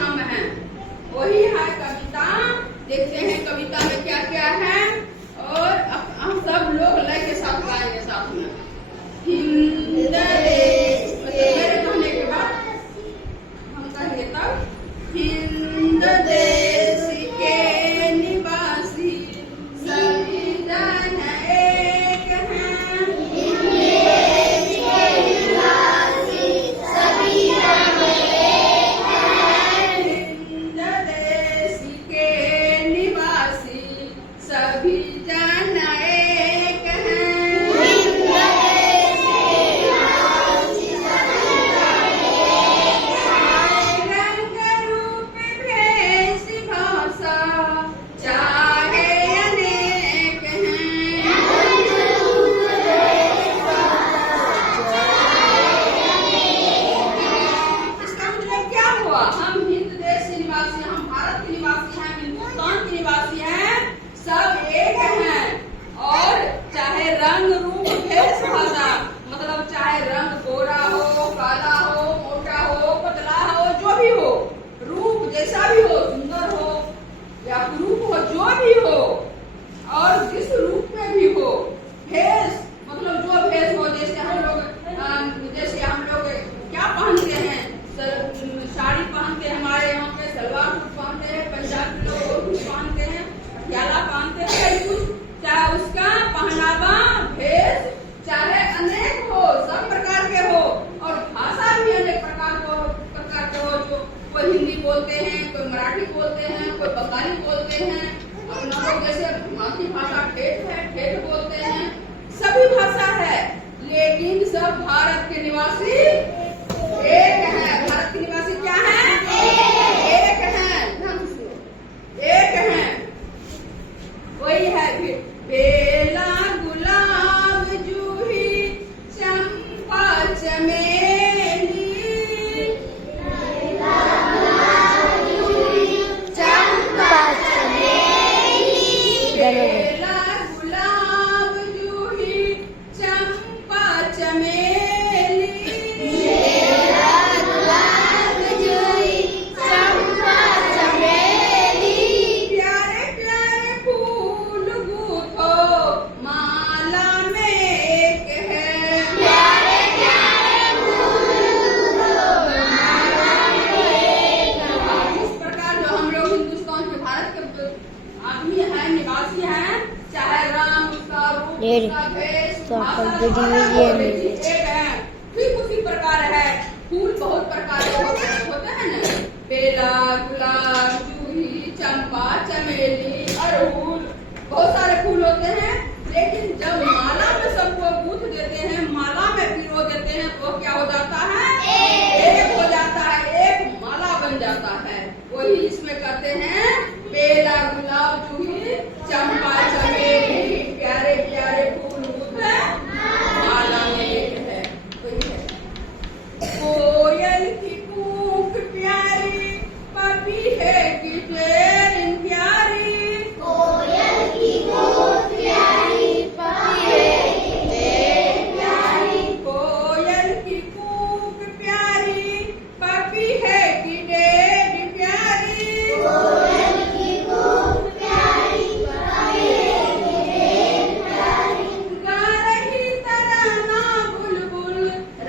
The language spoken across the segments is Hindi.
हम हैं, वही है कविता। देखते हैं कविता में क्या क्या है और हम सब लोग लय के साथ गाएंगे साथ में। हिंद देश मेरे कहने के बाद हम कहेंगे तब, हिंद देश के निवासी सभी जन एक हैं। हिंद देश के निवासी सभी जन एक हैं। हिंद देश के निवासी सभी जन एक हैं। रंग रूप भेष भाषा चाहे अनेक हैं। इसका मतलब क्या हुआ? हम हिंद देश के निवासी, हम भारत के निवासी हैं, हिंदुस्तान के निवासी हैं, सब एक हैं। और चाहे रंग रूप भेष भाषा, मतलब चाहे रंग गोरा हो, काला हो, मोटा हो, पतला हो, जो भी हो, रूप जैसा भी हो, सुंदर हो या रूप हो, जो भी हो, और जिस रूप में भी हो, भेष मतलब जो भेष हो, जैसे हम लोग क्या पहनते हैं, साड़ी पहनते हैं, हमारे यहाँ पे सलवार सूट पहनते हैं, पंजाबी लोग कुछ पहनते हैं, पटियाला पहनते हैं, कुछ चाहे उसका पहनावा भेष चाहे अनेक हो, सब प्रकार के हो, और भाषा भी अनेक प्रकार के हो, जो कोई हिंदी बोलते हैं, कोई मराठी बोलते हैं, कोई बंगाली बोलते हैं, अपना लोग जैसे मातृभाषा ठेठ है, ठेठ बोलते हैं, सभी भाषा है, लेकिन सब भारत के निवासी एक है। भारत के निवासी क्या है? एक है। ध्यान से सुनो, एक है। वही है फिर, बेला गुलाब जूही चंपा चमेली, चंपा चमेली, बेला गुलाब जूही चंपा चमेली, गुलाब जूही चंपा चमेली, प्यारे प्यारे फूल गूथो माला में एक है। प्यारे प्यारे फूल माला में एक है। इस प्रकार जो हम लोग हिंदुस्तान के भारत के आदमी हैं, निवासी हैं, चाहे रंग, उसका रूप, उसका भेष, भाषा, एक है। ठीक उसी प्रकार है, फूल बहुत प्रकार के होते हैं ना, बेला, गुलाब, जूही, चंपा, चमेली, अड़हुल, बहुत सारे फूल होते हैं, लेकिन जब माला में सबको गूंथ देते हैं, माला में पिरो देते हैं, तो क्या हो जाता है? एक हो जाता है, एक माला बन जाता है। वही इसमें कहते हैं, बेला गुलाब जूही चंपा चमेली, प्यारे प्यारे फूल गूंथ माला में एक है। वही है। कोयल की कूक प्यारी, पपीहे की टेर प्यारी, कोयल की कूक प्यारी, पपीहे की टेर प्यारी, कोयल की कूक प्यारी, पपीहे की टेर प्यारी, कोयल की कूक प्यारी, पपीहे की टेर प्यारी, गा रही तराना बुलबुल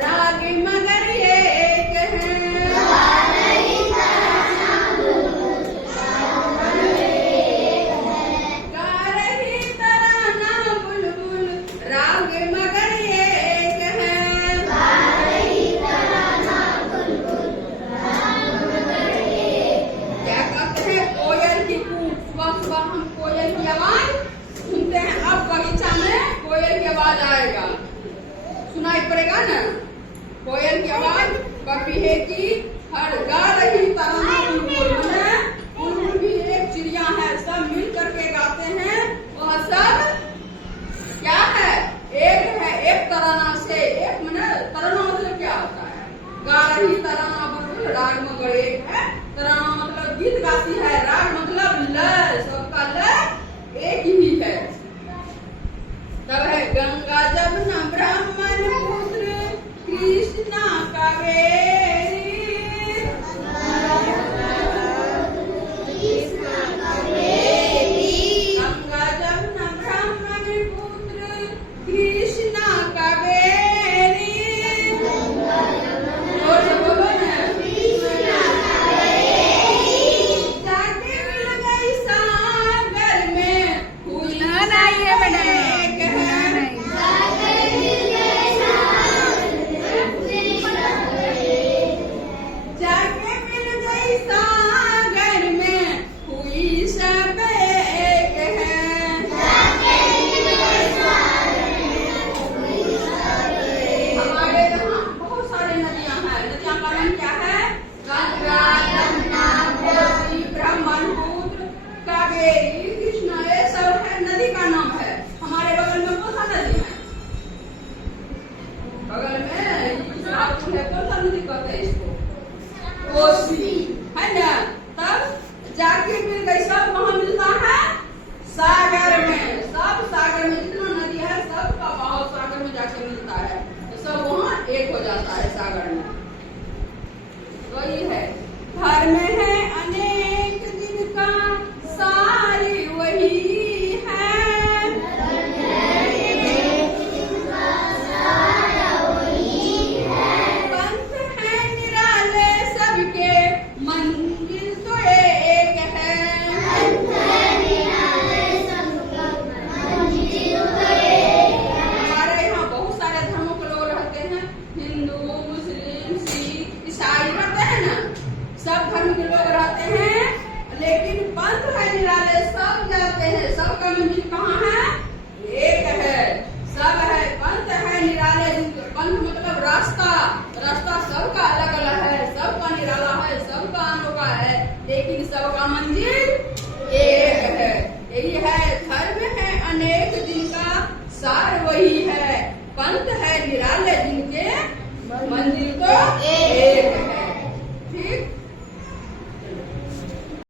राग मगर एक है। गा रही तराना बुलबुल राग एक है। गा रही तराना बुलबुल राग मगर एक है। गा रही तराना बुलबुल राग एक है। क्या कहते हैं? कोयल की कूक। सुबह सुबह हम कोयल की आवाज सुनते हैं, अब बगीचा में कोयल की आवाज आएगा, सुनाई पड़ेगा ना, कोयल की आवाज, पपीहे की, हर गा रही तराना बुलबुल है। बुलबुल भी एक चिड़िया है, सब मिल करके गाते हैं, वह सब क्या है? एक है, एक तराना से, एक मैंने तराना मतलब क्या होता है? गा रही तराना बुलबुल राग मगर एक है। तराना मतलब गीत गाती है, राग मतलब लय, सबका लय एक ही है। तब है गंगा जमुना ब्राह्मण पुत्र कृष्णा कावेरी, सागर में हुई सब एक है। हमारे यहाँ बहुत सारी नदियां हैं। नदियां का नाम क्या है? गंगा, यमुना, कोसी, ब्रह्मपुत्र, कावेरी, कृष्णा, ये सब है नदी का नाम है। हमारे बगल में कौन सा नदी है? बगल में कौन सा नदी कहते हैं इसको? कोसी है ना। तब जाके मिल गई, सब कहाँ मिलता है? सागर में। सब सागर में जितना नदी है सबका बहाव सागर में जाके मिलता है, तो सब वहाँ एक हो जाता है सागर में। वही है घर में है अनेक जिनका सारी वही है। पंथ है निराले सबके मंजिल तो एक है। हमारे यहाँ बहुत सारे धर्मों के लोग रहते हैं। हिंदू, मुस्लिम, सिख, ईसाई रहते हैं ना। सब धर्म के लोग रहते हैं, लेकिन पंथ है निराले सब जाते हैं। सबका मंजिल कहाँ है? एक है। सब है पंथ है निराले। पंथ मतलब रास्ता। रास्ता सबका अलग अलग है, सबका निराला है, सबका अनोखा है, लेकिन सबका मंजिल एक है। यही है धर्म है अनेक जिनका सार वही है। पंथ है निराला।